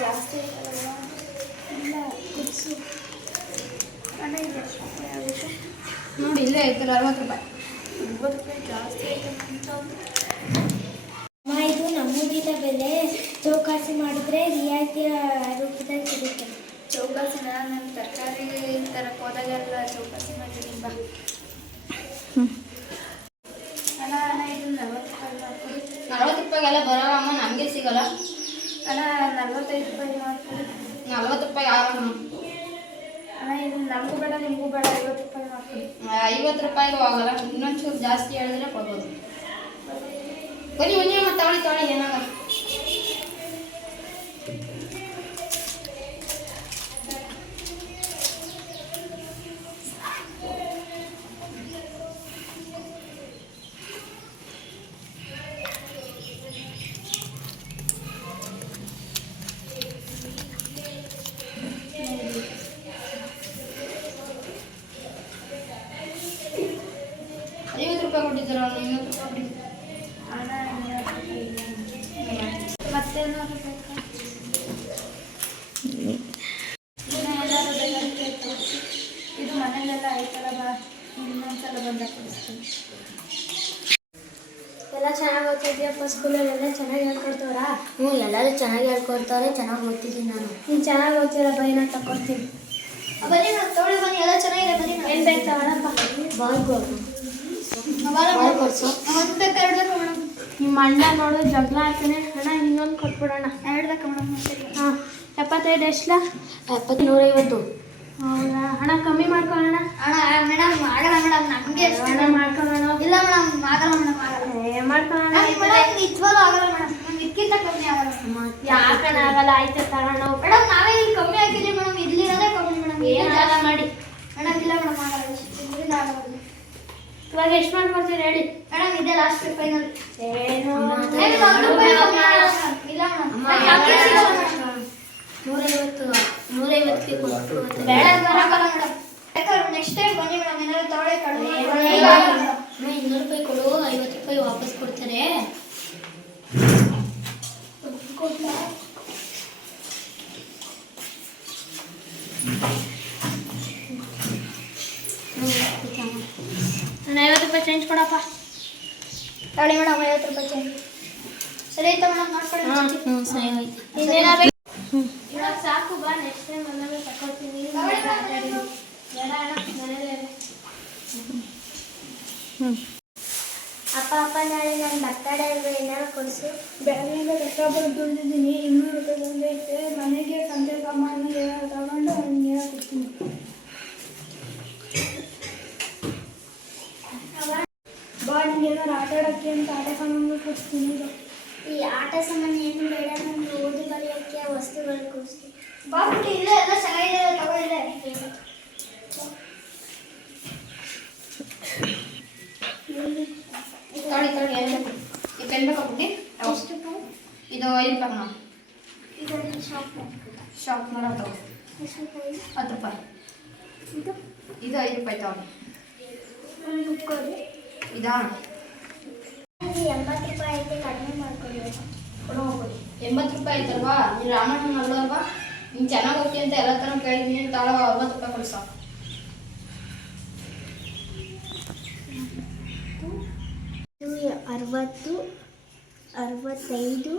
ಜಾಸ್ತಿ ನೋಡಿ ಇಲ್ಲೇ ಐತಲ್ಲ 60 ರೂಪಾಯಿ. 60 ರೂಪಾಯಿ ಜಾಸ್ತಿ ಐತೆ. ಇದು ನಮೂದಿನ ಬೆಲೆ ಚೌಕಾಸಿ ಮಾಡಿದ್ರೆ ರಿಯಾಯಿತಿಯ ರೂಪದಲ್ಲಿ ಸಿಗುತ್ತೆ. ಚೌಕಾಸಿನ ನಾನು ತರಕಾರಿ ತರಕ್ಕೆ ಹೋದಾಗೆಲ್ಲ ಚೌಕಾಸಿ ಮಾಡಿದ್ದೀನಿ ಬಾ. ಅಣ್ಣ ಇದು 40 ರೂಪಾಯಿಗೆಲ್ಲ ಬರೋಮ್ಮ ನಮಗೆ ಸಿಗಲ್ಲ ಅಣ್ಣ. 45 ರೂಪಾಯಿ ಮಾಡ್ತೀವಿ. 40 ರೂಪಾಯಿ ಆರಮ್ಮ ಅಣ್ಣ. ಇದು ನಮಗೂ ಬೇಡ ನಿಮಗೂ ಬೇಡ. 50 ರೂಪಾಯಿ ಮಾಡ್ತೀವಿ. 50 ರೂಪಾಯಿಗೂ ಆಗಲ್ಲ. ಇನ್ನೊಂಚೂರು ಜಾಸ್ತಿ ಹೇಳಿದ್ರೆ ಕೊಡ್ಬೋದು. ಬನ್ನಿ ಬನ್ನಿ ಅಮ್ಮ, ತಗೊಳ್ಳಿ ಏನಾಗಲ್ಲ. ಕೊಟ್ಟಿದ್ದೀರ 50 ರೂಪಾಯಿ ಕೊಡಿ ಅಣ್ಣ. ಮತ್ತೇನಾದ್ರು ಬೇಕಾ? ಏನಾದರೂ ಬೇಕಾಗಿತ್ತು. ಇದು ಮನೇಲೆಲ್ಲ ಐತಲ್ಲ ಬಾ, ಇನ್ನೊಂದ್ಸಲ ಬಂದಾಗ ಕೊಡಿಸ್ತೀನಿ. ಎಲ್ಲ ಚೆನ್ನಾಗಿ ಓದ್ತಿದ್ಯಪ್ಪ? ಸ್ಕೂಲಲ್ಲೆಲ್ಲ ಚೆನ್ನಾಗಿ ಹೇಳ್ಕೊಡ್ತವ್ರಾ? ಹ್ಞೂ, ಎಲ್ಲರೂ ಚೆನ್ನಾಗಿ ಹೇಳ್ಕೊಡ್ತಾರೆ. ಚೆನ್ನಾಗಿ ಓದ್ತಿದ್ದೀನಿ ನಾನು. ನೀನು ಚೆನ್ನಾಗಿ ಓದ್ತೀರ ಬೈ, ನಾನು ತಗೊಡ್ತೀನಿ. ಬನ್ನಿ ಮೇಡಮ್, ತೊಗೊಳ್ಳಿ ಬನ್ನಿ, ಎಲ್ಲ ಚೆನ್ನಾಗಿದೆ. ಬನ್ನಿ ಏನು ಬೇಕು ತಗೊಳಪ್ಪ? ಬಾಲ್ ಕೊಡು. ನಿಮ್ಮ ಅಣ್ಣ ನೋಡು ಜಗಳ ಆಗ್ತಾನೆ. ಅಣ್ಣ ಇನ್ನೊಂದು ಕೊಟ್ಬಿಡೋಣ. 2 ಬೇಕಾ ಮೇಡಮ್? ಹಾಂ. 75 ಎಷ್ಟಲ್ಲ? 70 150. ಹೌದಾ ಅಣ್ಣ, ಕಮ್ಮಿ ಮಾಡ್ಕೊಳ್ಳೋಣ. ಅಣ್ಣ ಮೇಡಮ್ ಆಗಲ್ಲ ಮೇಡಮ್, ನಮಗೆ ಅಣ್ಣ ಮಾಡ್ಕೊಳ್ಳೋಣ. ಇಲ್ಲ ಮೇಡಮ್, ಆಗಲ್ಲ ಮೇಡಮ್, ಆಗಲ್ಲ. ಮಾಡ್ಕೊಳ್ಳೋಣ. ನಿಜವಾಗ್ಲೂ ಆಗಲ್ಲ ಮೇಡಮ್, ನಮ್ಗೆ ಇದಕ್ಕಿಂತ ಕಮ್ಮಿ ಆಗಲ್ಲ. ಯಾಕಣ್ಣ ಆಗಲ್ಲ? ಆಯ್ತು ತಗೋಣ ಮೇಡಮ್. ನಾವೇ ಇಲ್ಲಿ ಕಮ್ಮಿ ಹಾಕಿದ್ದೀವಿ ಮೇಡಮ್, ಇಲ್ಲಿರೋದೇ ಕಮ್ಮಿ ಮೇಡಮ್. ಏನಾಗಲ್ಲ ಮಾಡಿ ಮೇಡಮ್. ಇಲ್ಲ ಮೇಡಮ್, ಆಗಲ್ಲ. ಇದರಿಂದ ಆಗಲ್ಲ. ಇವಾಗ ಎಷ್ಟು ಮಾಡ್ಕೊಡ್ತೀರಿ ಹೇಳಿ ಮೇಡಮ್? ಇದೆ ಲಾಸ್ಟ್ ಫೈನಲ್. ಏನು? 1 ರೂಪಾಯಿ ಕಮ್ಮಿ ಆಗಲ್ಲ ಮೇಡಮ್. ಇಲ್ಲ ಮೇಡಮ್, 150 ಕೊಟ್ಟು ಬೇಡ ಬರಕಲ್ಲ ಮೇಡಮ್. ಬೇಕಾದ್ರೆ ನೆಕ್ಸ್ಟ್ ಟೈಮ್ ಬನ್ನಿ ಮೇಡಮ್, ಏನಾದ್ರು ತಗೊಳ್ಳಿ ಕಡಿಮೆ. 200 ರೂಪಾಯಿ ಕೊಡು, 50 ರೂಪಾಯಿ ವಾಪಸ್ ಕೊಡ್ತಾರೆ. ನಾನು 50 ರೂಪಾಯಿ ಚೇಂಜ್ ಕೊಡಪ್ಪ. ತಗೊಳ್ಳಿ ಮೇಡಮ್, 50 ರೂಪಾಯಿ ಚೇಂಜ್. ಸರಿ ಆಯ್ತಾ ಮೇಡಮ್? ಮಾಡ್ಕೊಡಿ. ಹ್ಞೂ ಸರಿ ಆಯ್ತು. ಇನ್ನೇನಾಗಬೇಕು? ಇವಾಗ ಸಾಕು ಬಾ, ನೆಕ್ಸ್ಟ್ ಟೈಮ್ ಬಂದಾಗ ತಗೊಳ್ತೀನಿ. ಬೇಡ ಅಣ್ಣ, ಮನೇಲಿ. ಅಪ್ಪ ನಾಳೆ ನಾನು ಬರ್ತಡೇ ಅಲ್ವಾ, ಏನಾರು ಕೊಡಿಸು. ಬ್ಯಾಂಕಿಂದ ಕಷ್ಟಪಟ್ಟು ದುಡ್ದಿದ್ದೀನಿ. 200 ರೂಪಾಯಿ ಬಂದೈತೆ. ಮನೆಗೆ ಸಂತೆ ಸಾಮಾನು ಏನಾದ್ರು ತಗೊಂಡು ಅವ್ನಿಗೆ ಕೊಡ್ತೀನಿ. ಬಾ, ನಿಮ್ಗೆ ಏನಾರು ಆಟ ಆಡೋಕ್ಕೆ ಅಂತ ಆಟ ಸಾಮಾನು ಕೊಡ್ತೀನಿ. ಈ ಆಟ ಸಾಮಾನು ಏನು ಬೇಡ, ನನಗೆ ಓದಿ ಬರೆಯೋಕ್ಕೆ ವಸ್ತುಗಳು ಕೊಡಿಸ್ತೀನಿ. ಬಾ ಬಿಟ್ಟು, ಇಲ್ಲ ಎಲ್ಲ ಚೆನ್ನಾಗಿದೆ, ತಗೊಳ್ಳಿದೆ. ತೊಗೊಳ್ಳಿ ಎಲ್ಲ. ಈ ಪೆನ್ ಬೇಕಾ ಬಿಟ್ಟು? ಎಷ್ಟು ರೂಪಾಯಿ? ಇದು 5 ರೂಪಾಯಿ ಮೇಡಮ್. ಇದನ್ನು ಶಾಪ್ ಮಾಡೋದು ಎಷ್ಟು ರೂಪಾಯಿ? 10 ರೂಪಾಯಿ. ಇದು 5 ರೂಪಾಯಿ ತಗೊಳ್ಳಿ. ಮುಕ್ಕೋದು ಇದಾ? 80 ರೂಪಾಯಿ ಐತೆ, ಕಡಿಮೆ ಮಾಡ್ಕೊಳ್ಳಿ. ಕೊಡಿ. 80 ರೂಪಾಯಿ ಆಯ್ತಲ್ವಾ? ನೀನು ರಾಮಣ್ಣ ಅಲ್ವಾ? ನೀನು ಚೆನ್ನಾಗಿ ಹೋಗ್ತಿ ಅಂತ ಎಲ್ಲ ಥರ ಕೇಳಿದ್ದೀನಿ. ತಾಳವ 60 ರೂಪಾಯಿ ಕೊಡಿ ಸಾಕು. ಇದು 60, 65,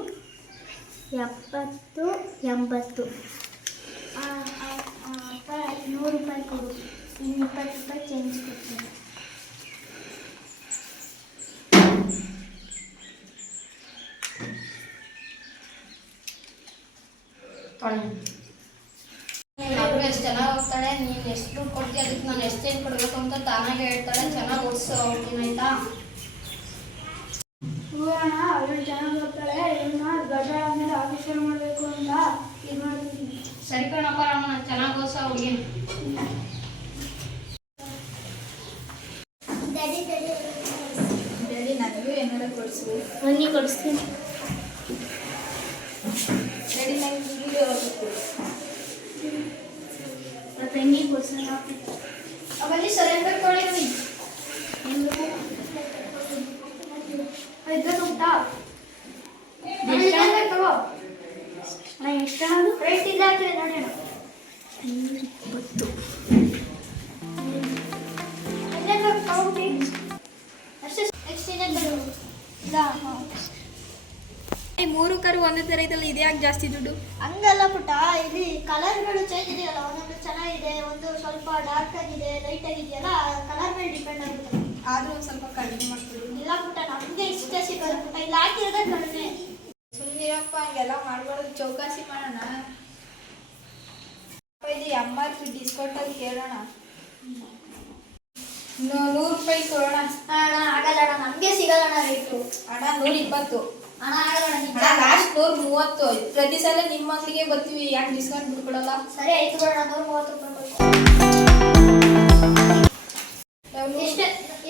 70, 80. 100 ರೂಪಾಯಿ ಕೊಡು. ಇನ್ನು 20 ರೂಪಾಯಿ ಚೇಂಜ್ ಕೊಡ್ತೀನಿ. ಮಗಳು ಎಷ್ಟು ಚೆನ್ನಾಗಿ ಹೋಗ್ತಾಳೆ. ನೀನು ಎಷ್ಟು ದುಡ್ಡು ಕೊಡ್ತೀಯ ಅದಕ್ಕೆ ನಾನು ಎಷ್ಟು ಚೇಂಜ್ ಕೊಡಬೇಕು ಅಂತ ತಾನಾಗೆ ಹೇಳ್ತಾಳೆ. ಚೆನ್ನಾಗಿ ಓದಿಸೋ ಹೋಗ್ತೀನಿ ಆಯ್ತಾ? ಅಣ್ಣ, ಅವಳು ಚೆನ್ನಾಗಿ ಹೋಗ್ತಾಳೆ. ಇವನ್ನ ದೊಡ್ಡ ಆದ್ಮೇಲೆ ಆಫೀಸರ್ ಮಾಡಬೇಕು ಅಂತ ಇದು ಮಾಡ್ತೀನಿ. ಸರಿ ಕಣಪ್ಪ ರಾಮ, ಚೆನ್ನಾಗಿ ಓದಿಸೋ ಹುಡುಗಿ. ಡ್ಯಾಡಿ ನನಗೂ ಏನಾರು ಕೊಡಿಸು. ಬನ್ನಿ ಕೊಡಿಸ್ತೀನಿ. ಡ್ಯಾಡಿ ನನಗೆ ವಿಡಿಯೋ ಕೊಡಿಸು. ತಂಗಿ ಕೊಡ್ಸೋಣ. ಬನ್ನಿ ಸರ್, ಏನು ಬೇಕು ಒಂದೇ ಥರ ಐತಲ್ಲ, ಇದು ಯಾಕೆ ಜಾಸ್ತಿ ದುಡ್ಡು? ಹಂಗಲ್ಲ ಪುಟ್ಟ, ಇಲ್ಲಿ ಕಲರ್ಗಳು ಚೇಂಜ್ ಇದೆಯಲ್ಲ, ಒಂದೊಂದು ಚೆನ್ನಾಗಿದೆ, ಒಂದು ಸ್ವಲ್ಪ ಡಾರ್ಕ್ ಆಗಿದೆ, ಲೈಟ್ ಆಗಿದೆಯಲ್ಲ, ಕಲರ್ ಮೇಲೆ ಡಿಪೆಂಡ್ ಆಗುತ್ತೆ. ಆದರೂ ಒಂದು ಸ್ವಲ್ಪ ಕಡಿಮೆ ಮಾಡ್ತೀವಿ. ಇಲ್ಲ ಪುಟ್ಟ, ನಮಗೆ ಇಷ್ಟೇ ಸಿಗೋದು ಪುಟ್ಟ, ಇಲ್ಲಿ ಹಾಕಿರೋದೇ ಕಡಿಮೆ. ಸುಮ್ಮನಿರಪ್ಪ, ಹಂಗೆಲ್ಲ ಮಾಡಬಾರ್ದು, ಚೌಕಾಸಿ ಮಾಡೋಣ. ಇದು MRP ಡಿಸ್ಕೌಂಟಲ್ಲಿ ಕೇಳೋಣ. 100 ರೂಪಾಯಿ ಕೊಡೋಣ. ಅಣ್ಣ ಆಗಲ್ಲ ಅಣ್ಣ, ನಮಗೆ ಸಿಗಲ್ಲ ರೇಟು. ಅಣ್ಣ 120. ಅಣ್ಣ ಆಗಲ್ಲ, ಲಾಸ್ಟ್ 130. ಪ್ರತಿ ಸಲ ನಿಮ್ಮ ಅಂಗಡಿಗೆ ಬರ್ತೀವಿ, ಯಾಕೆ ಡಿಸ್ಕೌಂಟ್ ಬಿಟ್ಕೊಡಲ್ಲ? ಸರಿ ಆಯ್ತು ಬಿಡೋಣ, 130 ರೂಪಾಯಿ.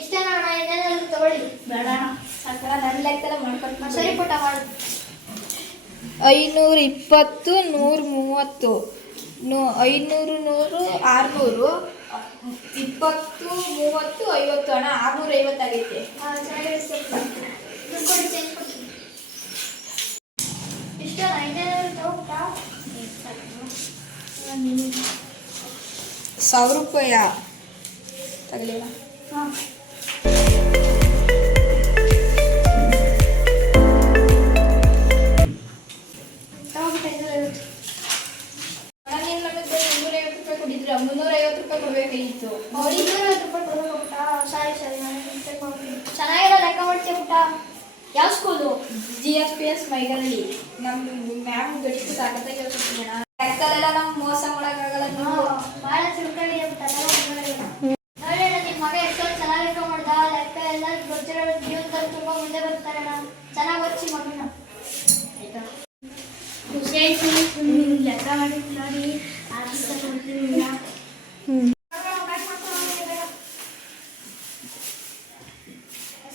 ಇಷ್ಟೇ ಅಣ್ಣ, ಇನ್ನೇನಾದ್ರು ತಗೊಳ್ಳಿ. ಬೇಡ ಅಣ್ಣ, ಸಾಕಲ್ಲ, ನನ್ನ ಲೆಕ್ಕದಲ್ಲ ಮಾಡ್ಕೊಂಡು. ಸರಿ ಪುಟ್ಟ ಮಾಡು. 520, 130, 500, 100, 600, 20, 30, 50 ಅಣ್ಣ, 650 ಆಗೈತೆ. ಇಷ್ಟ ಇನ್ನೇನಾದ್ರು ತಗೋತಾ? 1000 ರೂಪಾಯ ತಗಲಿಲ್ಲ. ಹಾಂ, ಕೊಟ್ಟಿದ್ರೆ 350 ರೂಪಾಯಿ ಕೊಡ್ಬೇಕಾಗಿತ್ತು. 250 ರೂಪಾಯಿ ಕೊಡಬೇಕು ಪುಟ್ಟ. ಸರಿ ನಾನು ಮಿಸ್ಟೇಕ್ ಮಾಡ್ತೀನಿ. ಚೆನ್ನಾಗಿರೋ ಲೆಕ್ಕ ಮಾಡ್ತೀಯ ಪುಟ್ಟ. ಯಾವ ಸ್ಕೂಲು? GSPS ಮೈಗಳ್ಳಿ. ನಮ್ಮ ಮ್ಯಾಮ್ ಗಡಿತು ತಾಕತ್ತಾಗಿ ಹೇಳ್ಕೊಡ್ತೀನಿ ಅಣ್ಣ. ಲೆಕ್ಕದಲ್ಲೆಲ್ಲ ನಮ್ಗೆ ಮೋಸ ಮಾಡೋಕ್ಕಾಗಲ್ಲ. ನೀವು ಭಾಳ ತಿಳ್ಕೊಂಡಿದ್ದೆ ಪುಟ್ಟ. ನೋಡಿ ನಿಮ್ಮ ಮಗ ಎಷ್ಟೊಂದು ಚೆನ್ನಾಗಿ ಲೆಕ್ಕ ಮಾಡ್ದ. ಲೆಕ್ಕ ಎಲ್ಲ ಗೊತ್ತಿರೋ ಜೀವನದಲ್ಲಿ ತುಂಬ ಮುಂದೆ ಬರ್ತಾರೆ ಅಣ್ಣ. ಚೆನ್ನಾಗಿ ಓದಿಸಿ ಮಗನ. ಆಯ್ತಾ? ಖುಷಿ ಆಯ್ತು ಲೆಕ್ಕ ಮಾಡಿ ನೋಡಿ.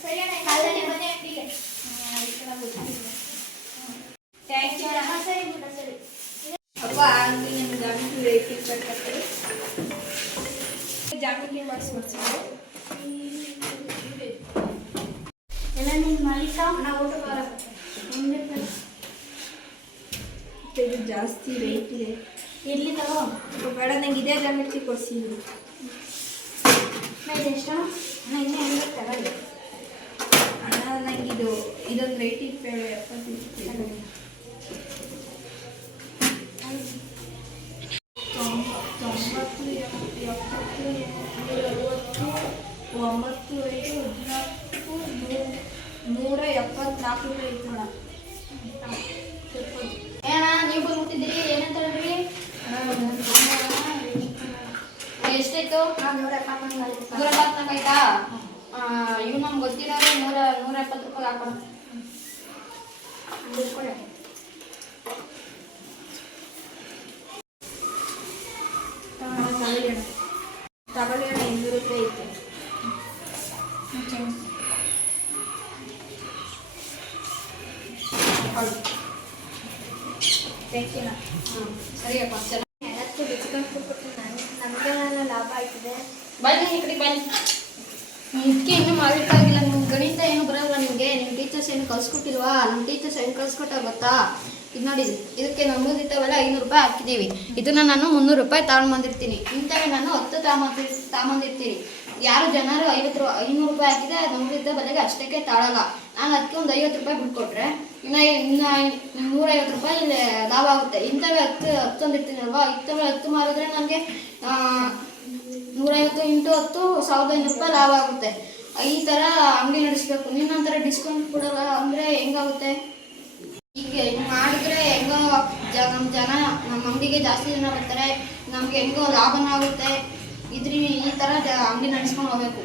ಸರಿ ಅಣ್ಣ, ಕಾಲದಲ್ಲಿ ಬನ್ನಿ ಅಂಗಡಿಗೆ. ಥ್ಯಾಂಕ್ ಯು ಅಣ್ಣ. ಸರಿ ಪುಟ್ಟ, ಸರಿ. ಅಪ್ಪ ಅಂಗಡಿ ನಿಮ್ಗೆ ಜಾಮಿಟ್ರಿ ರೇಟ್ ಇಟ್ಕೊಳ್ತಾರೆ. ಜಾಮಿಟ್ರಿ ಮಾಡಿಸ್ಕೊಡ್ತೀವಿ. ಎಲ್ಲ ನಿನ್ನ ಮಾಲೀಕ ನಾವು ಊಟ ಬರಬೇಕು. ಇದು ಜಾಸ್ತಿ ರೇಟ್ ಇದೆ. ಇರ್ಲಿ ತಗೋ. ಬೇಡ, ನಂಗೆ ಇದೇ ಜಾಮಿಟ್ರಿ ಕೊಡಿಸಿ. ಎಷ್ಟು ಅಣ್ಣ? ಇನ್ನೂ 80 ತಗೊಳ್ಳಿ ಅಣ್ಣ. ನಂಗೆ ಇದೊಂದು ರೇಟ್ ಇಟ್ಟು 70 ತಗೊಳ್ಳಿ. 90, 70, 70, 60, 9, 14, 174 ರೂಪಾಯಿ ಇತ್ತು ಅಣ್ಣ. ಏನಣ್ಣ ನೀವು ಬಂದ್ಬಿಟ್ಟಿದ್ದೀರಿ? ಏನಂತ ಹೇಳಿದ್ರಿ? ಎಷ್ಟಾಯ್ತು? 174 ಆಯ್ತಾ? ಇವು ನಮ್ಗೆ ಗೊತ್ತಿರೋರು 170 ರೂಪಾಯಿ ಹಾಕೋಣ. ತಗೊಳ್ಳಿ ಅಣ್ಣ, 200 ರೂಪಾಯಿ ಐತೆ. ಥ್ಯಾಂಕ್ ಯು ಅಣ್ಣ. ಸರಿಯಪ್ಪ, ಎಲ್ಲದಕ್ಕೂ ಡಿಸ್ಕೌಂಟ್ ಕೊಟ್ಟು ನಮಗೆ ಲಾಭ ಆಯ್ತದೆ. ಬನ್ನಿ ಈ ಕಡೆ ಬನ್ನಿ. ಇದಕ್ಕೆ ಇನ್ನೂ ಮಾಡಬೇಕಾಗಿಲ್ಲ. ನಿಮ್ಮ ಗಣಿತ ಏನು ಬರೋಲ್ಲ ನಿಮಗೆ. ನಿಮ್ಮ ಟೀಚರ್ಸ್ ಏನು ಕಳ್ಸ್ಕೊಟ್ಟಿಲ್ವಾ? ನಮ್ಮ ಟೀಚರ್ಸ್ ಹೆಂಗೆ ಕಳ್ಸ್ಕೊಟ್ಟಾರ ಗೊತ್ತಾ? ಇದು ನೋಡಿ, ಇದಕ್ಕೆ ನಮೂದಿತ್ತವೆಲ್ಲ 500 ರೂಪಾಯಿ ಹಾಕಿದ್ದೀವಿ. ಇದನ್ನು ನಾನು 300 ರೂಪಾಯಿ ತಗೊಂಡು ಬಂದಿರ್ತೀನಿ. ಇಂಥವೇ ನಾನು 10 ತಗೊಂಬಂದಿರ್ತೀನಿ. ಯಾರು ಜನರು 500 ರೂಪಾಯಿ ಹಾಕಿದೆ ನಮೂದಿದ್ದ ಬೆಲೆಗೆ ಅಷ್ಟಕ್ಕೆ ತಾಳಲ್ಲ. ನಾನು ಅದಕ್ಕೆ ಒಂದು 50 ರೂಪಾಯಿ ಬಿಟ್ಕೊಟ್ರೆ ಇನ್ನು 150 ರೂಪಾಯಿ ಇಲ್ಲಿ ಲಾಭ ಆಗುತ್ತೆ. ಇಂಥವೇ 10 ತಂದಿರ್ತೀನಿ ಅಲ್ವಾ? ಇಂಥವೇ 10 ಮಾರಿದ್ರೆ ನನಗೆ 150 × 10 1500 ರೂಪಾಯಿ ಲಾಭ ಆಗುತ್ತೆ. ಈ ಥರ ಅಂಗಡಿ ನಡೆಸಬೇಕು. ನಿನ್ನಂತರ ಡಿಸ್ಕೌಂಟ್ ಕೊಡಲ್ಲ ಅಂದರೆ ಹೆಂಗಾಗುತ್ತೆ? ಈಗ ಮಾಡಿದ್ರೆ ಹೆಂಗೋ ನಮ್ಮ ಜನ ನಮ್ಮ ಅಂಗಡಿಗೆ ಜಾಸ್ತಿ ಜನ ಬರ್ತಾರೆ, ನಮಗೆ ಹೆಂಗೋ ಲಾಭನೂ ಆಗುತ್ತೆ. ಈ ಥರ ಅಂಗಡಿ ನಡೆಸ್ಕೊಂಡು ಹೋಗ್ಬೇಕು.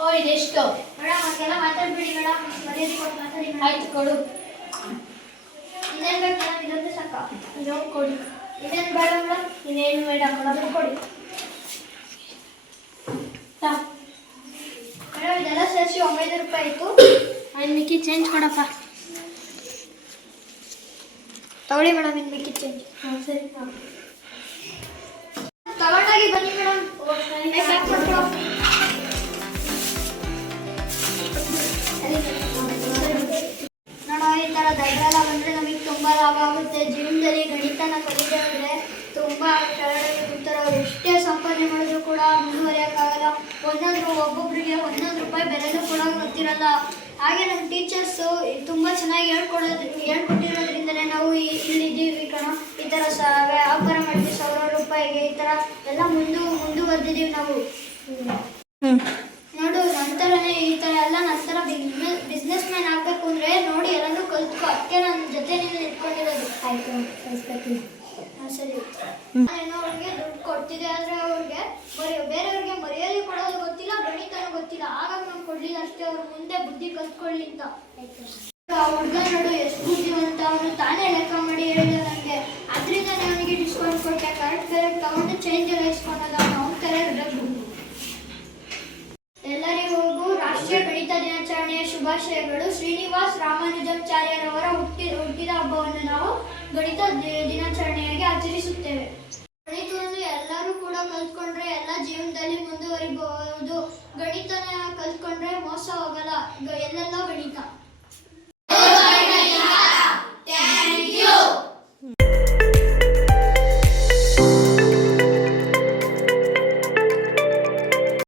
ಓ ಇದೆಷ್ಟು ಮೇಡಮ್? ಅದಕ್ಕೆಲ್ಲ ಮಾತಾಡ್ಬೇಡಿ ಮೇಡಮ್, ಮರ್ಯಾದೆ ಕೊಟ್ಟು ಮಾತಾಡಿ. ಆಯ್ತು, ಕೊಡು. ಇನ್ನೇನು ಬೇಕು ಮೇಡಮ್? ಇದೊಂದು ಸಾಕ? ಇದೊಂದು ಕೊಡಿ. ಇನ್ನೇನು ಬೇಡ ಮೇಡಮ್? ಇನ್ನೇನು ಬೇಡ ಮೇಡಮ್, ಕೊಡಿ. ಮೇಡಮ್ ಇದೆಲ್ಲ ಸೇರಿಸಿ 900 ರೂಪಾಯಿ ಆಯಿತು. ಇನ್ನು ಮಿಕ್ಕಿ ಚೇಂಜ್ ಕೊಡಪ್ಪ. ತಗೊಳ್ಳಿ ಮೇಡಮ್, ಇನ್ನು ಮಿಕ್ಕಿ ಚೇಂಜ್. ಹಾಂ ಸರಿ ಹಾಂ, ತಗೊಂಡಾಗಿ ಬನ್ನಿ ಮೇಡಮ್. ಪ್ಯಾಕ್ ಮಾಡ್ಕೊಡು. ನೋಡೋ, ಈ ಥರ ದೈವಾಲ ಬಂದರೆ ನಮಗೆ ತುಂಬ ಲಾಭ ಆಗುತ್ತೆ. ಜೀವನದಲ್ಲಿ ಗಣಿತನ ಕಲಿತೆ ಅಂದರೆ ತುಂಬ ಕೆಳಗಡೆ ಕೂತಾರೆ. ಅವ್ರು ಎಷ್ಟೇ ಸಂಪಾದನೆ ಮಾಡಿದ್ರು ಕೂಡ ಮುಂದುವರಿಯೋಕ್ಕಾಗಲ್ಲ. ಒಬ್ಬೊಬ್ಬರಿಗೆ ಒಂದೊಂದು ರೂಪಾಯಿ ಬೆಲೆನೂ ಕೂಡ ಗೊತ್ತಿರಲ್ಲ. ಹಾಗೆ ನಮ್ಮ ಟೀಚರ್ಸು ತುಂಬ ಚೆನ್ನಾಗಿ ಹೇಳ್ಕೊಟ್ಟಿರೋದ್ರಿಂದಲೇ ನಾವು ಇಲ್ಲಿದ್ದೀವಿ ಕಣ. ಈ ಥರ ವ್ಯಾಪಾರ ಮಾಡ್ತೀವಿ 1000 ರೂಪಾಯಿಗೆ, ಈ ಥರ ಎಲ್ಲ ಮುಂದುವರೆದಿದ್ದೀವಿ ನಾವು. ನೋಡು ನಂತರನೇ ಈ ಥರ ಎಲ್ಲ ನಂತರ ಬಿಸ್ನೆಸ್ ಮ್ಯಾನ್ ಆಗಬೇಕು ಅಂದರೆ ನೋಡಿ ಎಲ್ಲನೂ ಕಲ್ತ್ಕೊ. ಅದಕ್ಕೆ ನನ್ನ ಜೊತೆ ನೀನು ಇಟ್ಕೊಂಡಿರೋದು. ಆಯಿತು, ಕಲಿಸ್ಕೊತೀನಿ. ಹಾಂ ಸರಿ. ನಾನೇನೋ ಅವ್ರಿಗೆ ದುಡ್ಡು ಕೊಡ್ತಿದ್ದೆ ಆದರೆ ಅವ್ರಿಗೆ ಬೇರೆಯವ್ರಿಗೆ ಮರ್ಯಾದೆ ಕೊಡೋದು ಗೊತ್ತಿಲ್ಲ, ಗಣಿತನೂ ಗೊತ್ತಿಲ್ಲ. ಹಾಗಾಗಿ ನಾನು ಕೊಡಲಿಲ್ಲ ಅಷ್ಟೇ, ಅವ್ರ ಮುಂದೆ ಬುದ್ಧಿ ಕಲ್ತ್ಕೊಳ್ಳಿ ಅಂತ. ಆ ಹುಡುಗ ನೋಡು ಎಷ್ಟು ಬುದ್ಧಿವಂತ, ಅವನು ತಾನೇ ಲೆಕ್ಕ ಮಾಡಿ ಹೇಳಿದ ನನಗೆ. ಅದರಿಂದ ಅವನಿಗೆ ಡಿಸ್ಕೌಂಟ್ ಕೊಟ್ಟೆ. ಕರೆಕ್ಟ್ ತಗೊಂಡು ಚೇಂಜ್ ಎಲ್ಲ ಇಸ್ಕೊಂಡೋದ ಅವ್ನ ಕರೆ ಎಲ್ಲರಿಗೂ ರಾಷ್ಟ್ರೀಯ ಗಣಿತ ದಿನಾಚರಣೆಯ ಶುಭಾಶಯಗಳು. ಶ್ರೀನಿವಾಸ್ ರಾಮಾನುಜಾಚಾರ್ಯರವರ ಹುಟ್ಟಿದ ಹಬ್ಬವನ್ನು ನಾವು ಗಣಿತ ದಿನಾಚರಣೆಯಾಗಿ ಆಚರಿಸುತ್ತೇವೆ. ಗಣಿತವನ್ನು ಎಲ್ಲರೂ ಕೂಡ ಕಲ್ತ್ಕೊಂಡ್ರೆ ಎಲ್ಲ ಜೀವನದಲ್ಲಿ ಮುಂದುವರಿಬಹುದು. ಗಣಿತನ ಕಲ್ತ್ಕೊಂಡ್ರೆ ಮೋಸ ಹೋಗಲ್ಲ, ಎಲ್ಲೆಲ್ಲ ಗಣಿತ.